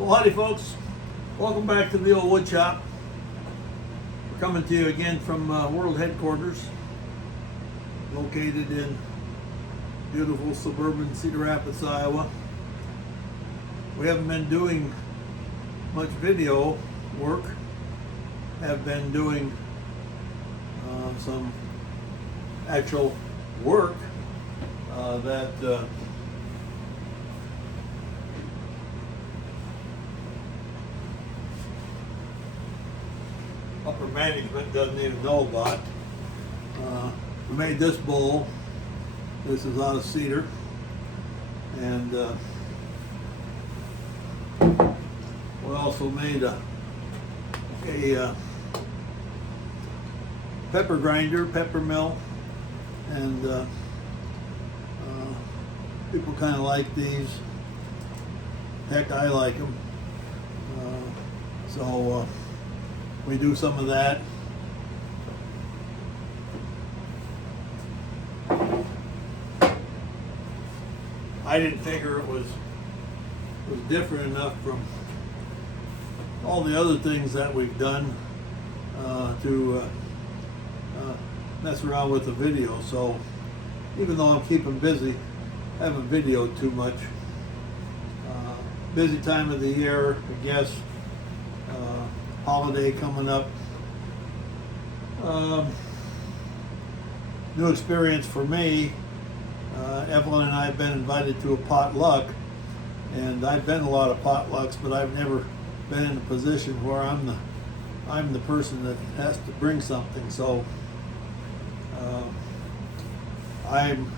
Well, howdy folks, welcome back to the old wood shop. We're coming to you again from world headquarters, located in beautiful suburban Cedar Rapids, Iowa. We haven't been doing much video work, have been doing some actual work that upper management doesn't even know about. We made this bowl. This is out of cedar, and we also made a pepper grinder, pepper mill, and people kind of like these. Heck, I like them. So we do some of that. I didn't figure it was different enough from all the other things that we've done to mess around with the video. So even though I'm keeping busy, I haven't videoed too much. Busy time of the year, I guess. Holiday coming up. New experience for me. Evelyn and I have been invited to a potluck, and I've been to a lot of potlucks, but I've never been in a position where I'm the person that has to bring something. So I'm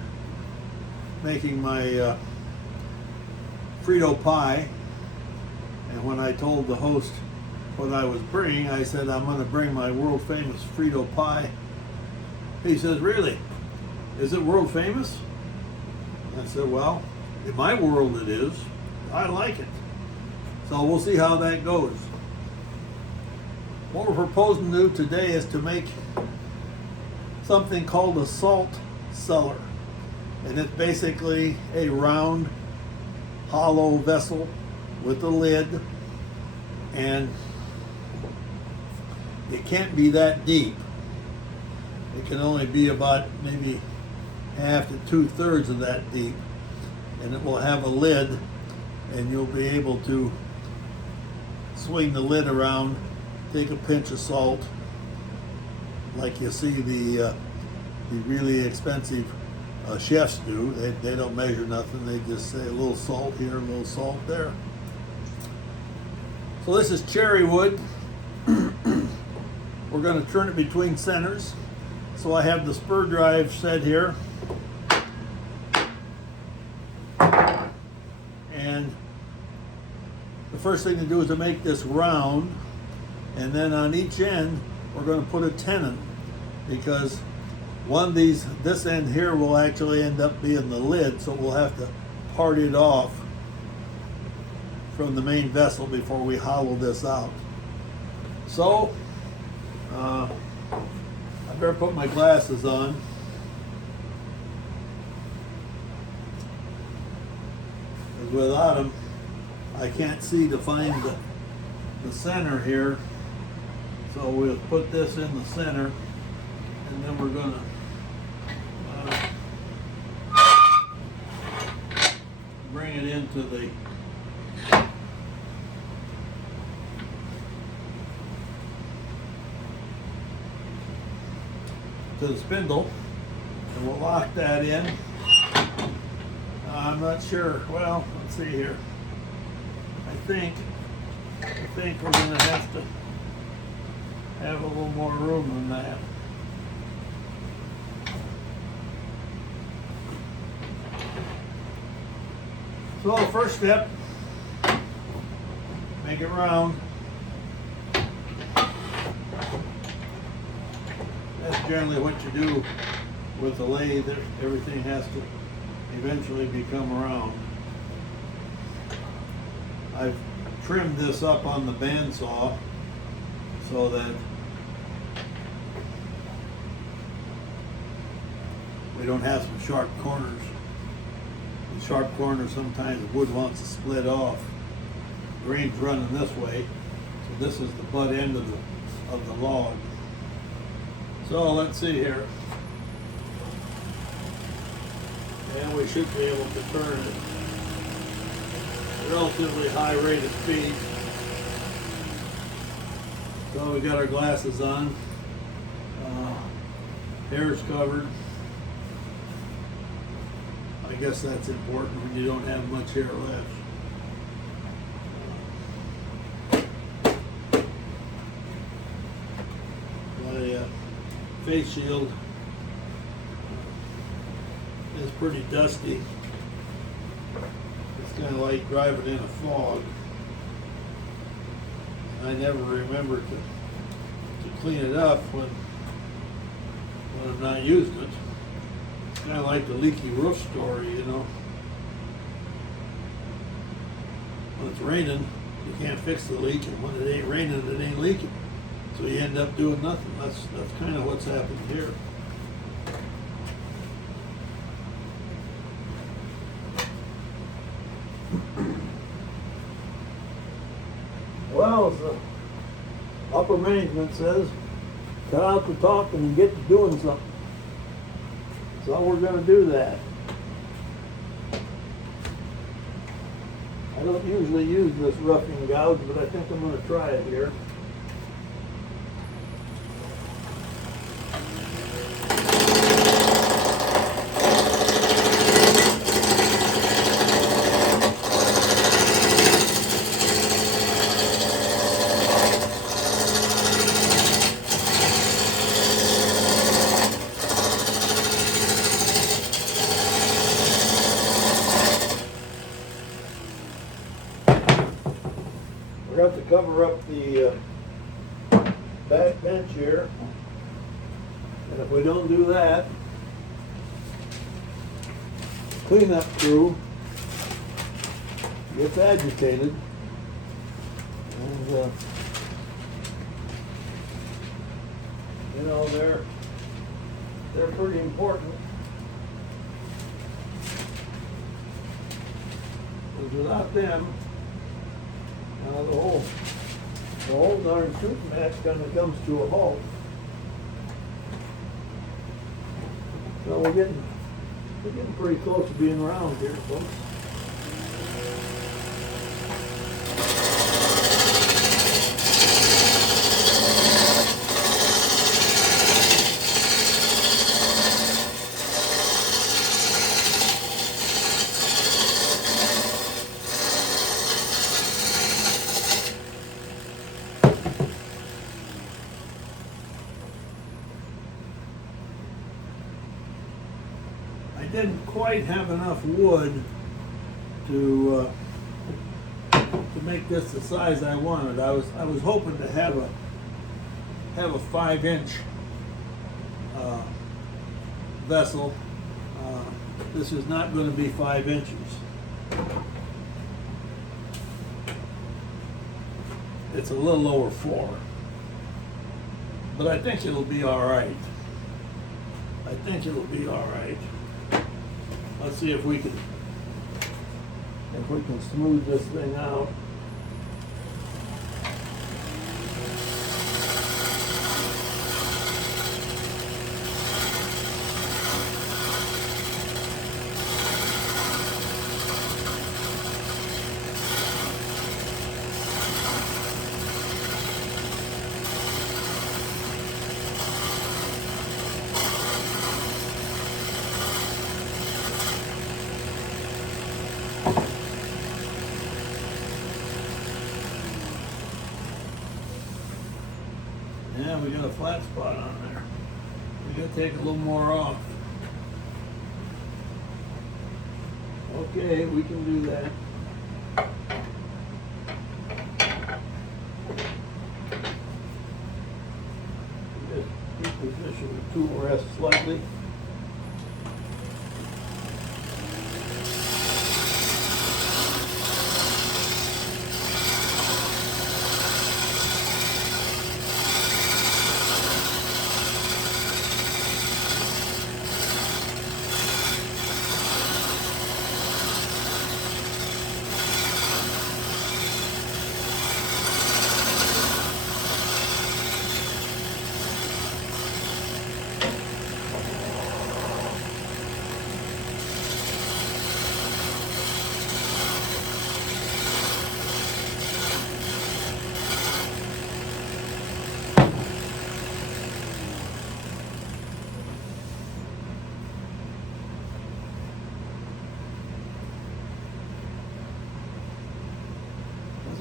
making my Frito pie, and when I told the host what I was bringing, I said I'm going to bring my world famous Frito pie. He says, "Really? Is it world famous?" I said, "Well, in my world it is. I like it." So we'll see how that goes. What we're proposing to do today is to make something called a salt cellar. And it's basically a round, hollow vessel with a lid, and it can't be that deep. It can only be about maybe half to 2/3 of that deep, and it will have a lid, and you'll be able to swing the lid around, take a pinch of salt, like you see the really expensive chefs do. They don't measure nothing. They just say a little salt here, a little salt there. So this is cherry wood. We're going to turn it between centers. So I have the spur drive set here. And the first thing to do is to make this round, and then on each end we're going to put a tenon, because one of these, this end here will actually end up being the lid, so we'll have to part it off from the main vessel before we hollow this out. So I better put my glasses on. Because without them, I can't see to find the center here. So we'll put this in the center, and then we're going to bring it into the spindle, and we'll lock that in. I'm not sure. Well, let's see here. I think we're going to have to have a little more room than that. So the first step, make it round. That's generally what you do with the lathe. Everything has to eventually become round. I've trimmed this up on the bandsaw so that we don't have some sharp corners. The sharp corners, sometimes wood wants to split off. grain's running this way, so this is the butt end of the log. So let's see here. And we should be able to turn it at a relatively high rate of speed. So we got our glasses on. Hair's covered. I guess that's important when you don't have much hair left. My face shield is pretty dusty. It's kind of like driving in a fog. I never remember to clean it up when I'm not using it. It's kind of like the leaky roof story, you know. When it's raining, you can't fix the leak, and when it ain't raining, it ain't leaking. So you end up doing nothing. That's kind of what's happened here. Well, as the upper management says, cut out the talking and get to doing something. So we're going to do that. I don't usually use this roughing gouge, but I think I'm going to try it here. We're going to have to cover up the back bench here, and if we don't do that, cleanup crew gets agitated, and you know, they're pretty important. Because without them, the whole darn shooting match kind of comes to a halt. So we're getting pretty close to being around here, folks. I didn't quite have enough wood to make this the size I wanted. I was hoping to have a 5-inch vessel. This is not going to be 5 inches. It's a little over 4, but I think it'll be all right. I think it'll be all right. Let's see if we can smooth this thing out. Yeah, we got a flat spot on there. We gotta take a little more off. Okay, we can do that. Just reposition the tool rest slightly.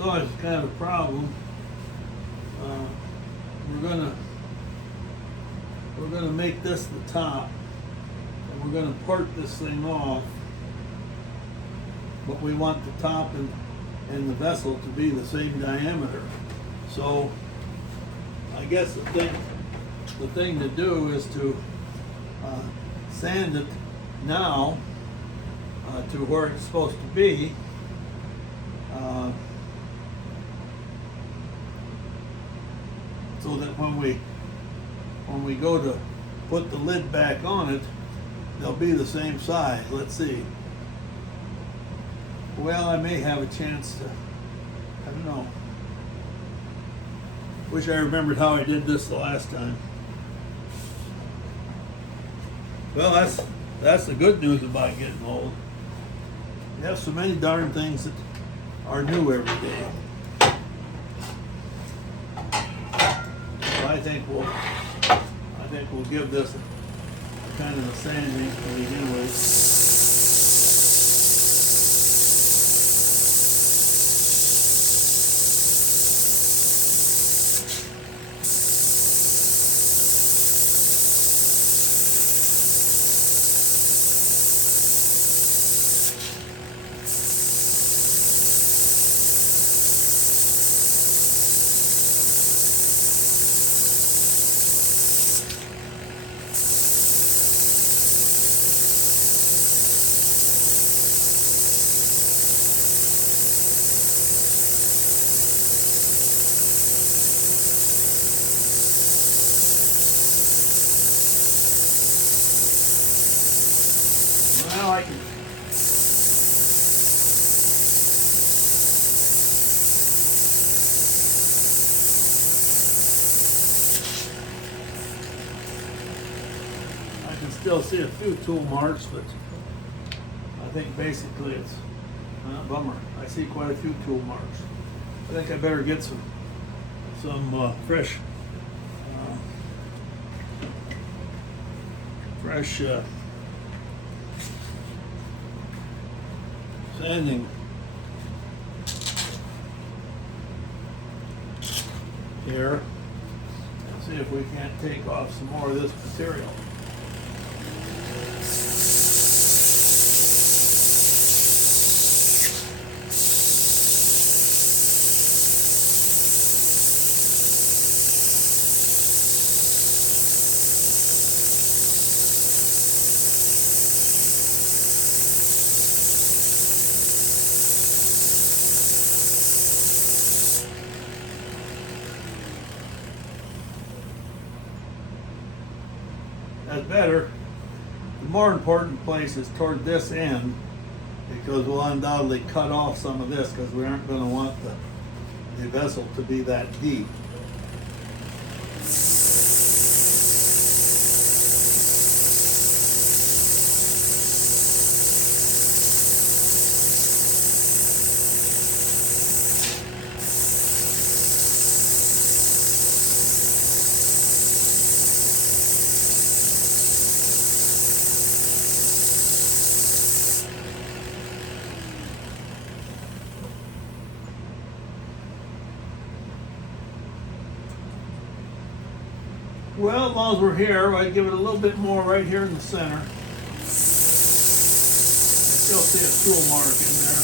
always kind of a problem. We're gonna make this the top, and we're gonna part this thing off. But we want the top and the vessel to be the same diameter. So I guess the thing to do is to sand it now to where it's supposed to be. So that when we go to put the lid back on it, they'll be the same size. Let's see. Well, I may have a chance to, I don't know. Wish I remembered how I did this the last time. Well, that's the good news about getting old. You have so many darn things that are new every day. So I think we'll give this kind of a sanding to begin with. Well, I can. I can still see a few tool marks, but I think basically it's a bummer. I see quite a few tool marks. I think I better get some fresh sanding here and see if we can't take off some more of this material. That's better. The more important place is toward this end, because we'll undoubtedly cut off some of this because we aren't going to want the vessel to be that deep. Well, as long as we're here, I'd give it a little bit more right here in the center. I still see a tool mark in there.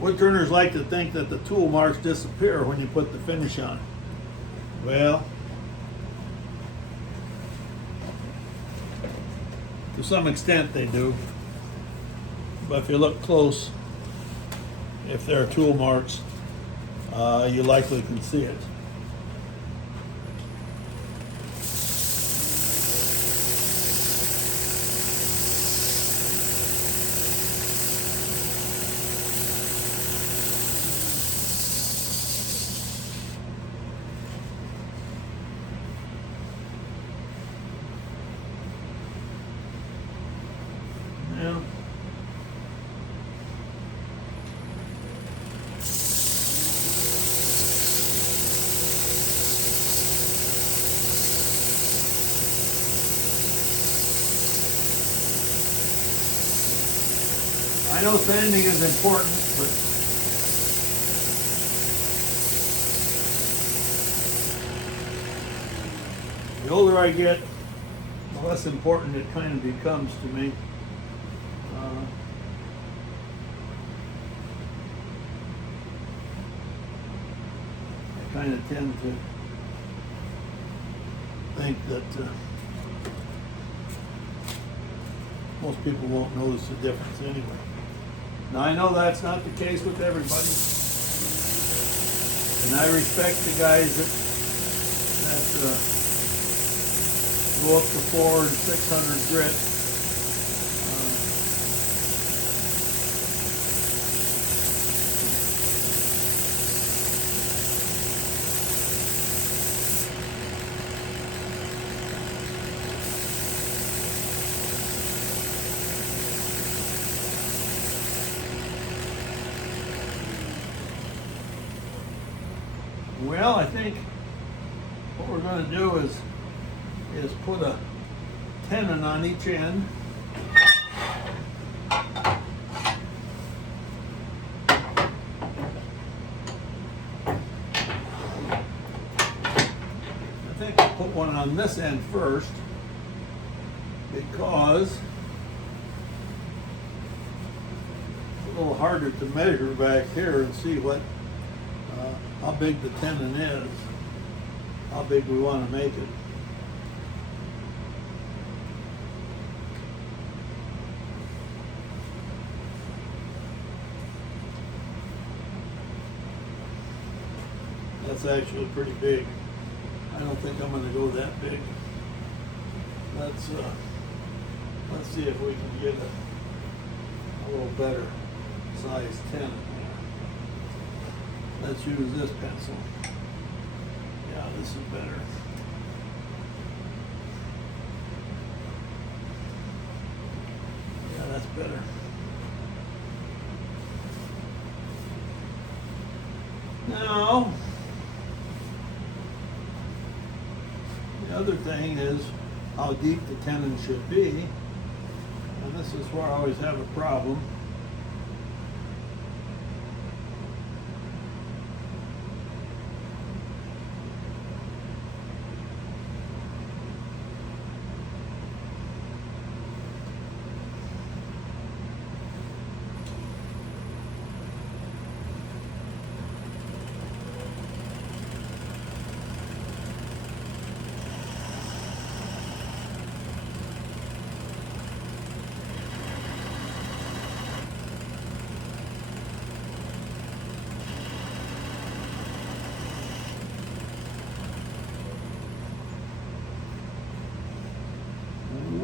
Woodturners like to think that the tool marks disappear when you put the finish on. Well, to some extent they do, but if you look close, if there are tool marks, you likely can see it. Yeah. I know sanding is important, but the older I get, the less important it kind of becomes to me. I kind of tend to think that most people won't notice the difference anyway. Now I know that's not the case with everybody, and I respect the guys that go up to 400 and 600 grit. Well, I think what we're going to do is put a tenon on each end. I think I'll put one on this end first because it's a little harder to measure back here and see what how big the tenon is, how big we want to make it. That's actually pretty big. I don't think I'm going to go that big. Let's see if we can get a little better size tenon. Let's use this pencil. Yeah, this is better. Yeah, that's better. Now, the other thing is how deep the tenon should be. And this is where I always have a problem.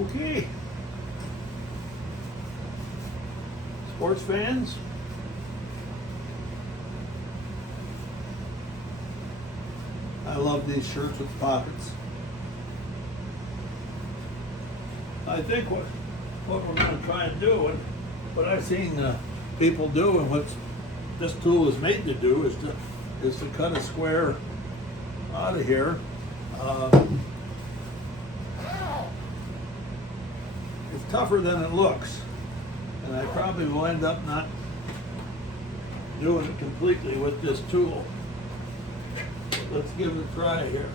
Okay. Sports fans, I love these shirts with pockets. I think what we're going to try and do, and what I've seen people do, and what this tool is made to do, is to cut a square out of here. It's tougher than it looks, and I probably will end up not doing it completely with this tool. Let's give it a try here.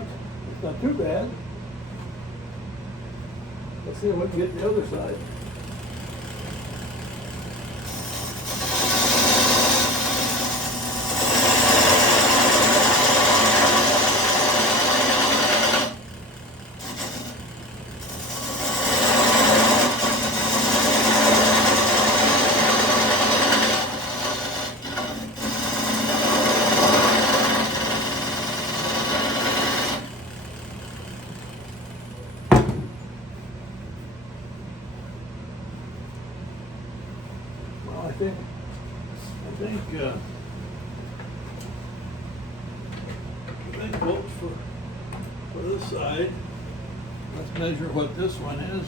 it's not too bad. Let's see if we can get the other side. I think folks, for this side, let's measure what this one is.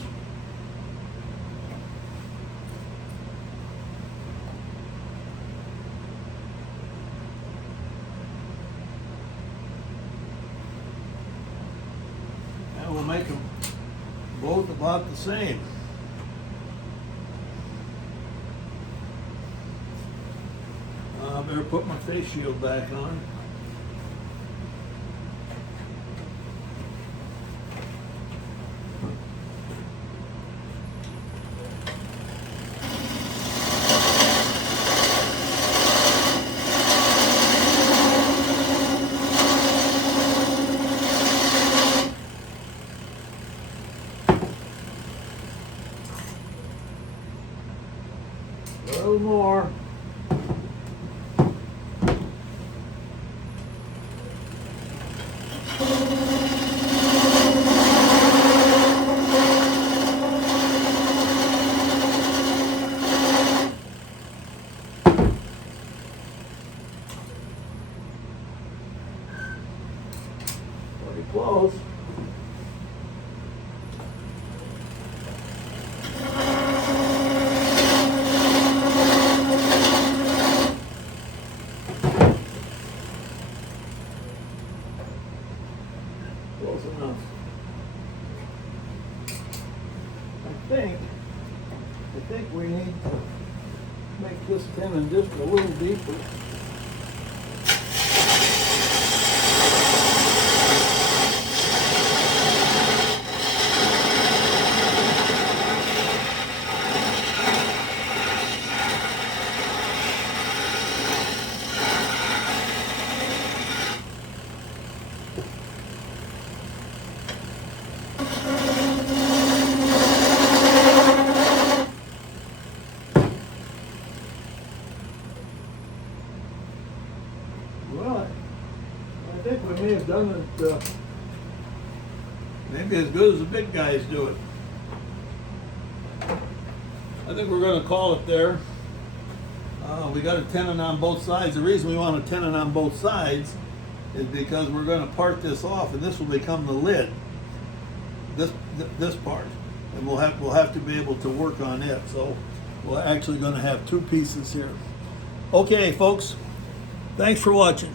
And we'll make them both about the same. I better put my face shield back on. A little more. Pretty close. Close enough. I think we need to make this tenon just a little deeper. Well, I think we may have done it maybe as good as the big guys do it. I think we're going to call it there. We got a tenon on both sides. The reason we want a tenon on both sides is because we're going to part this off, and this will become the lid. This part, and we'll have to be able to work on it. So we're actually going to have two pieces here. Okay, folks. Thanks for watching.